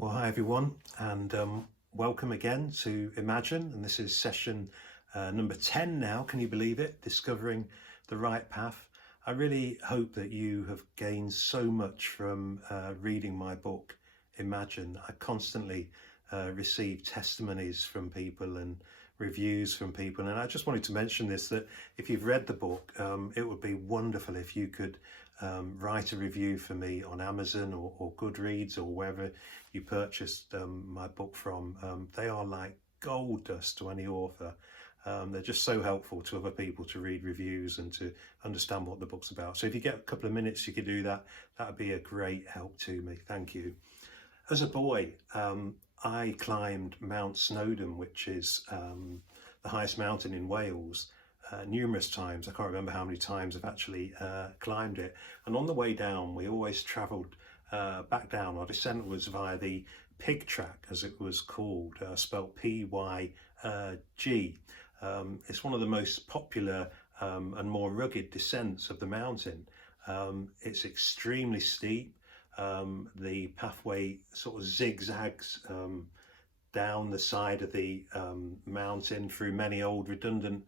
Well, hi everyone, and welcome again to Imagine. And this is session number 10 now. Can you believe it? Discovering the right path. I really hope that you have gained so much from reading my book, Imagine. I constantly receive testimonies from people and reviews from people. And I just wanted to mention this, that if you've read the book, it would be wonderful if you could write a review for me on Amazon or Goodreads or wherever you purchased my book from. They are like gold dust to any author. They're just so helpful to other people to read reviews and to understand what the book's about. So if you get a couple of minutes, you could do that. That would be a great help to me. Thank you. As a boy, I climbed Mount Snowdon, which is the highest mountain in Wales, numerous times. I can't remember how many times I've actually climbed it. And on the way down, we always travelled back down. Our descent was via the pig track, as it was called, spelt P-Y-G. It's one of the most popular and more rugged descents of the mountain. It's extremely steep. The pathway sort of zigzags down the side of the mountain through many old redundant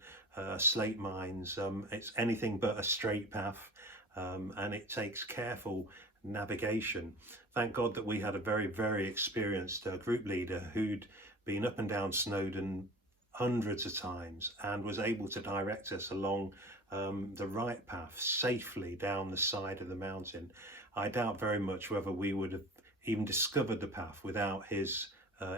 slate mines. It's anything but a straight path, and it takes careful navigation. Thank God that we had a very, very experienced group leader who'd been up and down Snowdon hundreds of times and was able to direct us along the right path safely down the side of the mountain. I doubt very much whether we would have even discovered the path without his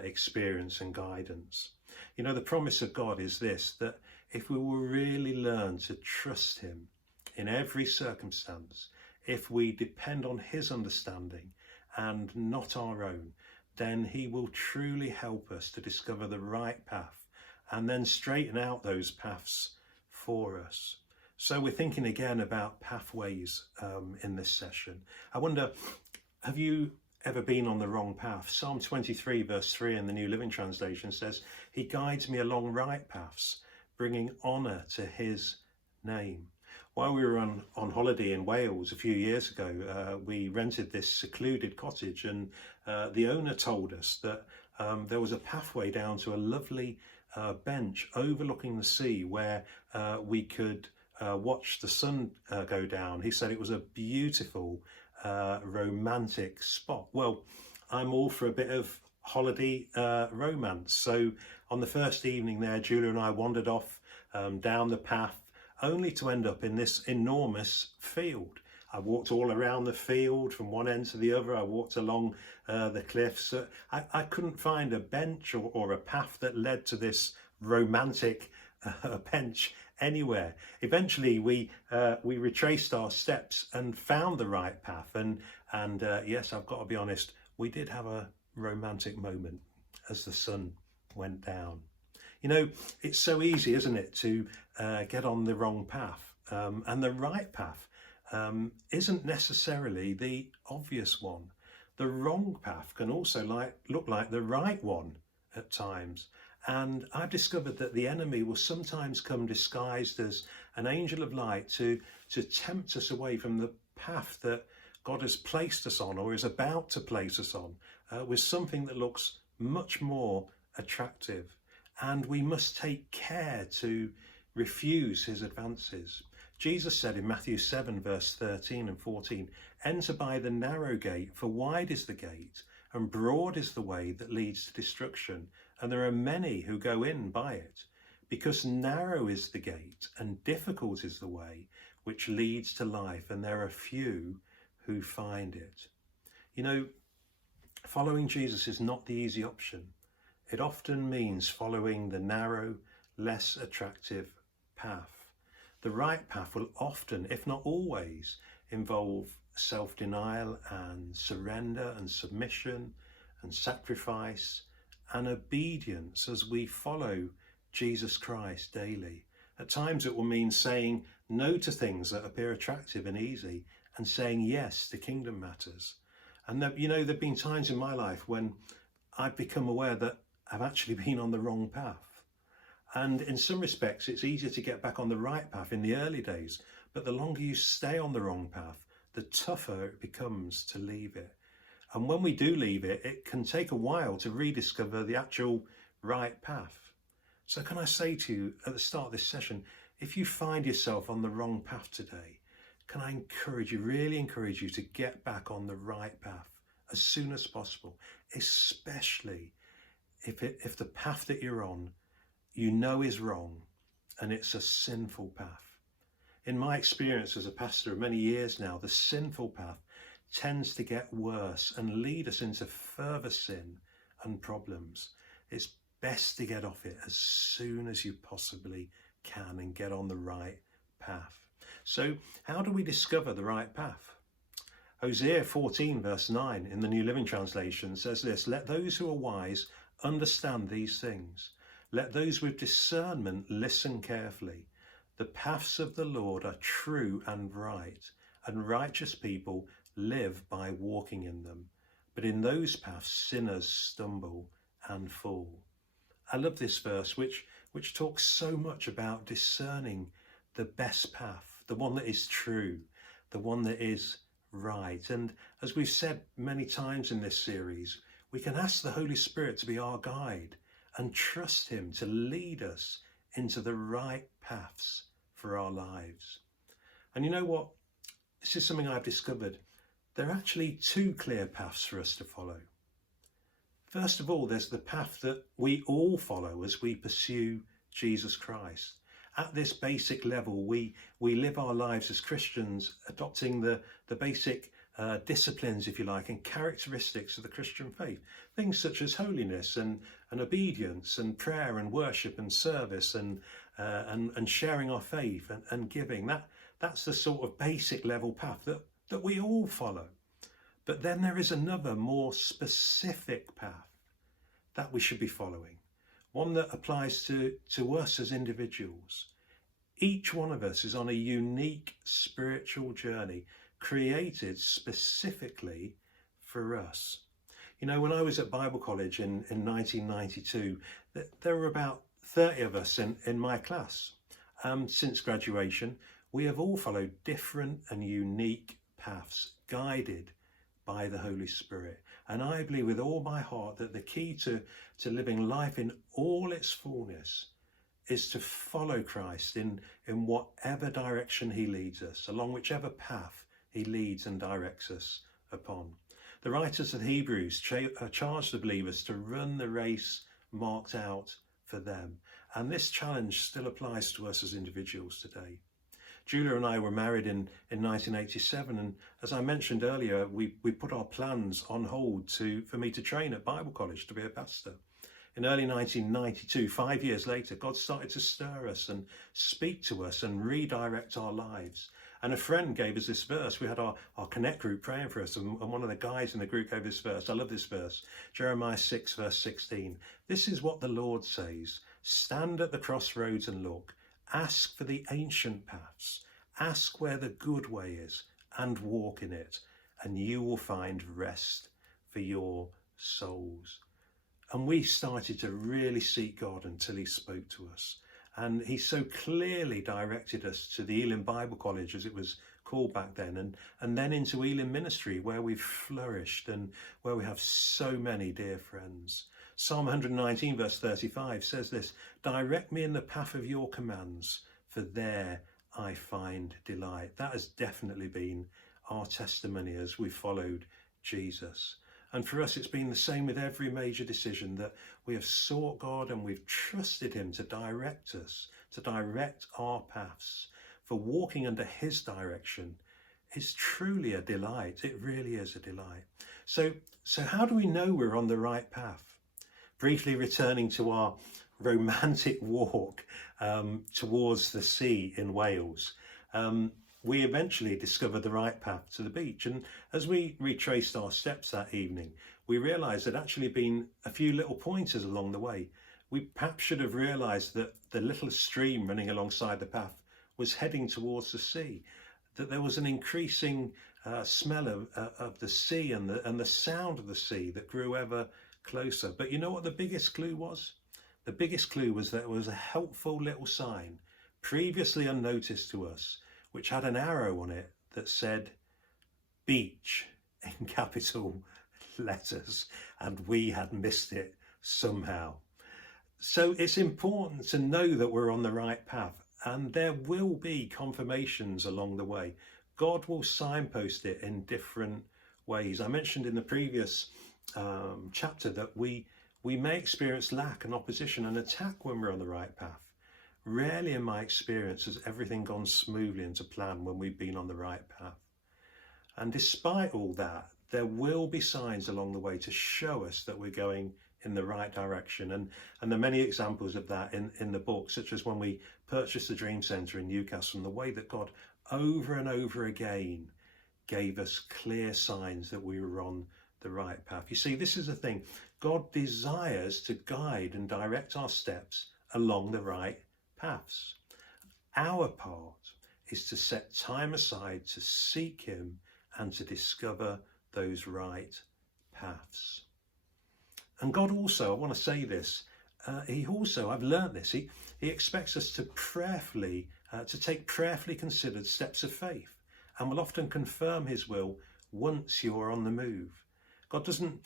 experience and guidance. You know, the promise of God is this, that if we will really learn to trust him in every circumstance, if we depend on his understanding and not our own, then he will truly help us to discover the right path and then straighten out those paths for us. So we're thinking again about pathways in this session. I wonder, have you ever been on the wrong path? Psalm 23 verse 3 in the New Living Translation says, he guides me along right paths, bringing honour to his name. While we were on holiday in Wales a few years ago, we rented this secluded cottage, and the owner told us that there was a pathway down to a lovely bench overlooking the sea where we could watch the sun go down. He said it was a beautiful romantic spot. Well, I'm all for a bit of holiday romance. So on the first evening there, Julia and I wandered off down the path, only to end up in this enormous field. I walked all around the field from one end to the other. I walked along the cliffs. I couldn't find a bench or a path that led to this romantic bench anywhere. Eventually we retraced our steps and found the right path, and yes, I've got to be honest, we did have a romantic moment as the sun went down. You know, it's so easy, isn't it, to get on the wrong path, and the right path isn't necessarily the obvious one. The wrong path can also look like the right one at times. And I've discovered that the enemy will sometimes come disguised as an angel of light to tempt us away from the path that God has placed us on or is about to place us on, with something that looks much more attractive. And we must take care to refuse his advances. Jesus said in Matthew 7 verse 13 and 14, enter by the narrow gate, for wide is the gate and broad is the way that leads to destruction, and there are many who go in by it. Because narrow is the gate and difficult is the way which leads to life, and there are few who find it. You know, following Jesus is not the easy option. It often means following the narrow, less attractive path. The right path will often, if not always, involve self-denial and surrender and submission and sacrifice and obedience as we follow Jesus Christ daily. At times it will mean saying no to things that appear attractive and easy and saying yes to kingdom matters. And you know, there have been times in my life when I've become aware that I've actually been on the wrong path. And in some respects, it's easier to get back on the right path in the early days. But the longer you stay on the wrong path, the tougher it becomes to leave it. And when we do leave it, it can take a while to rediscover the actual right path. So can I say to you at the start of this session, if you find yourself on the wrong path today, can I really encourage you to get back on the right path as soon as possible, especially if the path that you're on you know is wrong and it's a sinful path. In my experience as a pastor of many years now, the sinful path tends to get worse and lead us into further sin and problems. It's best to get off it as soon as you possibly can and get on the right path. So how do we discover the right path? Hosea 14 verse 9 in the New Living Translation says this: "Let those who are wise understand these things. Let those with discernment listen carefully. The paths of the Lord are true and right, and righteous people live by walking in them. But in those paths sinners stumble and fall." I love this verse, which talks so much about discerning the best path, the one that is true, the one that is right. And as we've said many times in this series, we can ask the Holy Spirit to be our guide and trust him to lead us into the right paths for our lives. And you know what? This is something I've discovered. There are actually two clear paths for us to follow. First of all, there's the path that we all follow as we pursue Jesus Christ. At this basic level, we live our lives as Christians, adopting the basic disciplines, if you like, and characteristics of the Christian faith. Things such as holiness and obedience and prayer and worship and service and sharing our faith and giving. That's the sort of basic level path that we all follow. But then there is another more specific path that we should be following. One that applies to us as individuals. Each one of us is on a unique spiritual journey created specifically for us. You know, when I was at Bible college in 1992, there were about 30 of us in my class. Since graduation, we have all followed different and unique paths, guided by the Holy Spirit. And I believe with all my heart that the key to living life in all its fullness is to follow Christ in whatever direction he leads us, along whichever path he leads and directs us upon. The writers of Hebrews charge the believers to run the race marked out for them. And this challenge still applies to us as individuals today. Julia and I were married in 1987, and as I mentioned earlier, we put our plans on hold for me to train at Bible college to be a pastor. In early 1992, 5 years later, God started to stir us and speak to us and redirect our lives. And a friend gave us this verse. We had our Connect group praying for us, and one of the guys in the group gave this verse. I love this verse. Jeremiah 6 verse 16. "This is what the Lord says. Stand at the crossroads and look. Ask for the ancient paths. Ask where the good way is and walk in it, and you will find rest for your souls." And we started to really seek God until he spoke to us. And he so clearly directed us to the Elim Bible College, as it was called back then, and then into Elim Ministry, where we've flourished and where we have so many dear friends. Psalm 119 verse 35 says this: "Direct me in the path of your commands, for there I find delight." That has definitely been our testimony as we followed Jesus. And for us, it's been the same with every major decision, that we have sought God and we've trusted him to direct us, to direct our paths. For walking under his direction is truly a delight. It really is a delight. So how do we know we're on the right path? Briefly returning to our romantic walk towards the sea in Wales, we eventually discovered the right path to the beach. And as we retraced our steps that evening, we realised there'd actually been a few little pointers along the way. We perhaps should have realised that the little stream running alongside the path was heading towards the sea, that there was an increasing smell of the sea and the sound of the sea that grew ever closer. But you know what the biggest clue was? The biggest clue was that there was a helpful little sign, previously unnoticed to us, which had an arrow on it that said beach in capital letters, and we had missed it somehow. So it's important to know that we're on the right path, and there will be confirmations along the way. God will signpost it in different ways. I mentioned in the previous chapter that we may experience lack and opposition and attack when we're on the right path. Rarely in my experience has everything gone smoothly and to plan when we've been on the right path. And despite all that, there will be signs along the way to show us that we're going in the right direction. And there are many examples of that in the book, such as when we purchased the Dream Centre in Newcastle, and the way that God over and over again gave us clear signs that we were on the right path. You see, this is the thing. God desires to guide and direct our steps along the right paths. Our part is to set time aside to seek him and to discover those right paths. And God also, I want to say this, he also, I've learned this, he expects us to prayerfully, to take prayerfully considered steps of faith, and will often confirm his will once you're on the move. God doesn't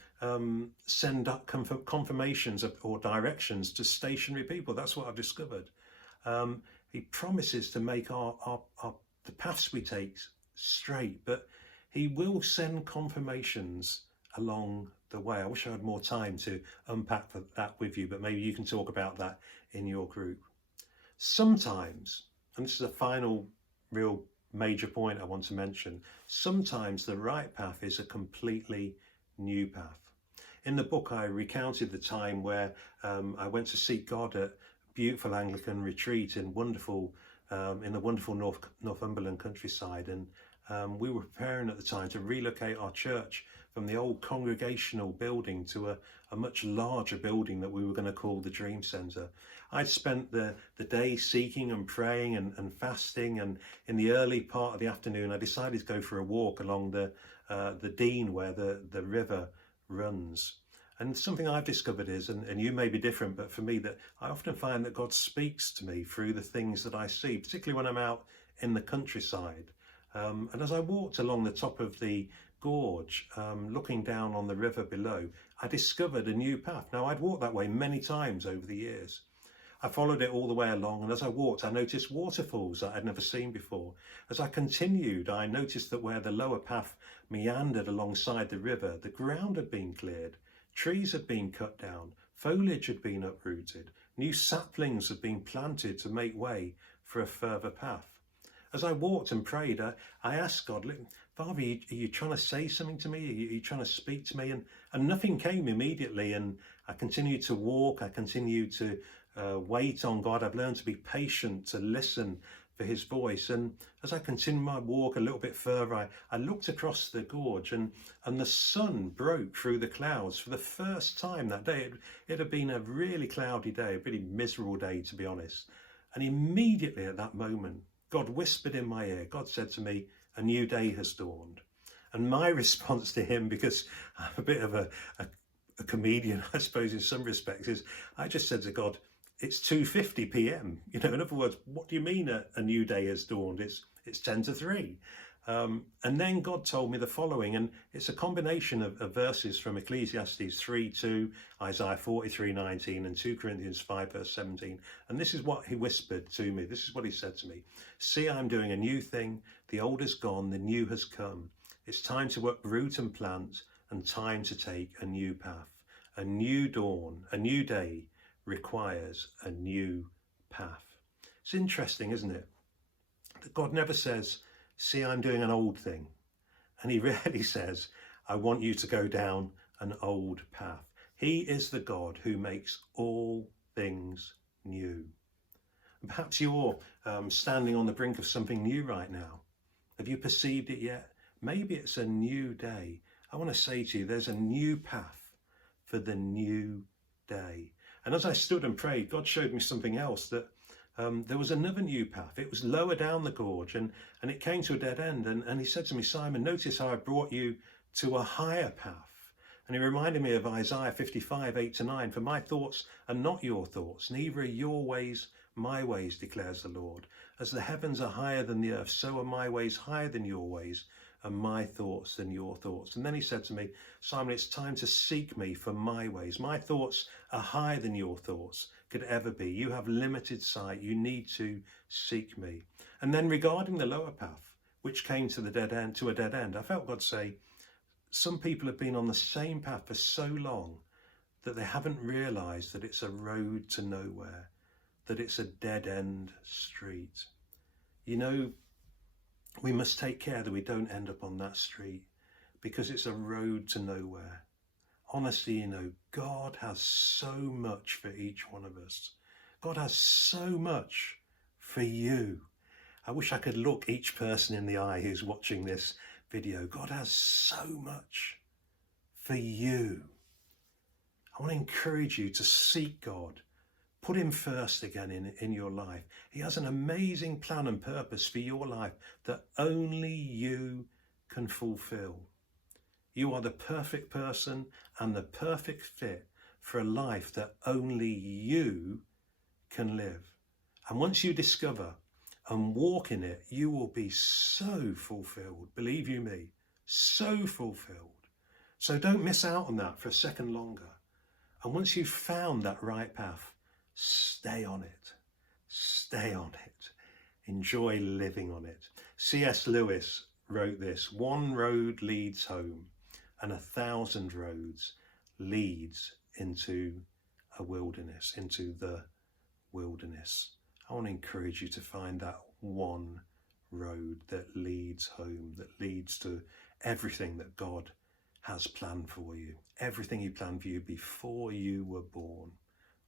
send up confirmations or directions to stationary people. That's what I've discovered. He promises to make the paths we take straight, but he will send confirmations along the way. I wish I had more time to unpack that with you, but maybe you can talk about that in your group. Sometimes, and this is a final real major point I want to mention, sometimes the right path is a completely new path. In the book, I recounted the time where I went to seek God at a beautiful Anglican retreat in the wonderful Northumberland countryside, and we were preparing at the time to relocate our church from the old congregational building to a much larger building that we were going to call the Dream Centre. I'd spent the day seeking and praying and fasting, and in the early part of the afternoon I decided to go for a walk along the Dean where the river runs. And something I've discovered is, and you may be different, but for me, that I often find that God speaks to me through the things that I see, particularly when I'm out in the countryside. And as I walked along the top of the gorge, looking down on the river below, I discovered a new path. Now, I'd walked that way many times over the years. I followed it all the way along, and as I walked, I noticed waterfalls that I'd never seen before. As I continued, I noticed that where the lower path meandered alongside the river, the ground had been cleared, trees had been cut down, foliage had been uprooted, new saplings had been planted to make way for a further path. As I walked and prayed, I asked God, Father, are you trying to say something to me? Are you trying to speak to me? And nothing came immediately, and I continued to walk, I continued to wait on God. I've learned to be patient, to listen for his voice. And as I continued my walk a little bit further, I looked across the gorge, and the sun broke through the clouds for the first time that day. It had been a really cloudy day, a really miserable day, to be honest. And immediately at that moment, God whispered in my ear. God said to me, a new day has dawned. And my response to him, because I'm a bit of a comedian, I suppose, in some respects, is I just said to God, it's 2:50 p.m. You know, in other words, what do you mean a new day has dawned? It's 10 to 3. And then God told me the following, and it's a combination of verses from Ecclesiastes 3:2, Isaiah 43:19, and 2 Corinthians 5 verse 17. And this is what he whispered to me. This is what he said to me. See, I'm doing a new thing. The old is gone, the new has come. It's time to uproot and plant, and time to take a new path. A new dawn, a new day requires a new path. It's interesting, isn't it? That God never says, see, I'm doing an old thing. And he rarely says, I want you to go down an old path. He is the God who makes all things new. And perhaps you're standing on the brink of something new right now. Have you perceived it yet? Maybe it's a new day. I want to say to you, there's a new path for the new day. And as I stood and prayed, God showed me something else, that there was another new path. It was lower down the gorge, and it came to a dead end. And he said to me, Simon, notice how I brought you to a higher path. And he reminded me of Isaiah 55:8-9. For my thoughts are not your thoughts, neither are your ways my ways, declares the Lord. As the heavens are higher than the earth, so are my ways higher than your ways, and my thoughts than your thoughts. And then he said to me, Simon, it's time to seek me for my ways. My thoughts are higher than your thoughts could ever be. You have limited sight. You need to seek me. And then regarding the lower path, which came to a dead end, I felt God say, some people have been on the same path for so long that they haven't realized that it's a road to nowhere, that it's a dead end street. You know, we must take care that we don't end up on that street, because it's a road to nowhere. Honestly, you know, God has so much for each one of us. God has so much for you. I wish I could look each person in the eye who's watching this video. God has so much for you. I want to encourage you to seek God. Put him first again in your life. He has an amazing plan and purpose for your life that only you can fulfill. You are the perfect person and the perfect fit for a life that only you can live. And once you discover and walk in it, you will be so fulfilled. Believe you me, so fulfilled. So don't miss out on that for a second longer. And once you've found that right path, stay on it. Stay on it. Enjoy living on it. C.S. Lewis wrote this: one road leads home, and 1,000 roads leads into a wilderness, into the wilderness. I want to encourage you to find that one road that leads home, that leads to everything that God has planned for you, everything he planned for you before you were born.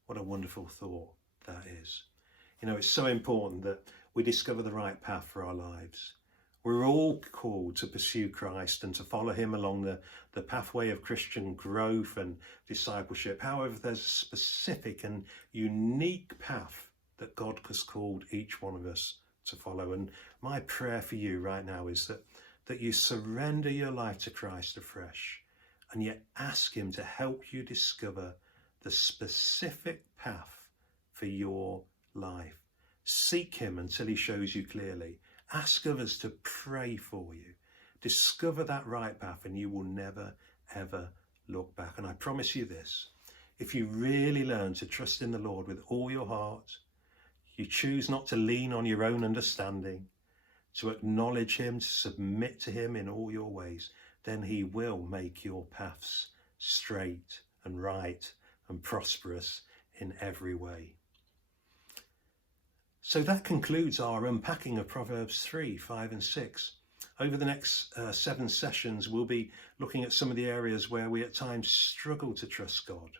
What a wonderful thought that is. You know, it's so important that we discover the right path for our lives. We're all called to pursue Christ and to follow him along the pathway of Christian growth and discipleship. However, there's a specific and unique path that God has called each one of us to follow. And my prayer for you right now is that you surrender your life to Christ afresh, and yet ask him to help you discover the specific path for your life. Seek him until he shows you clearly. Ask others to pray for you. Discover that right path, and you will never, ever look back. And I promise you this: if you really learn to trust in the Lord with all your heart, you choose not to lean on your own understanding, to acknowledge him, to submit to him in all your ways, then he will make your paths straight and right and prosperous in every way. So that concludes our unpacking of Proverbs 3, 5 and 6. Over the next 7 sessions, we'll be looking at some of the areas where we at times struggle to trust God,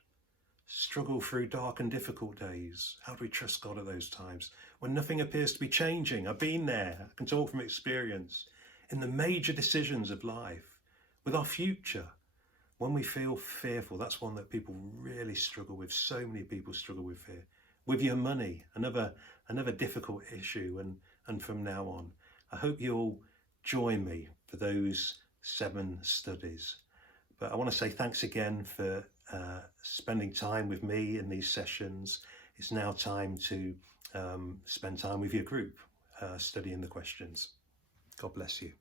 struggle through dark and difficult days. How do we trust God at those times when nothing appears to be changing? I've been there, I can talk from experience. In the major decisions of life, with our future, when we feel fearful, that's one that people really struggle with. So many people struggle with fear. With your money, another difficult issue, and from now on. I hope you'll join me for those 7 studies. But I want to say thanks again for spending time with me in these sessions. It's now time to spend time with your group, studying the questions. God bless you.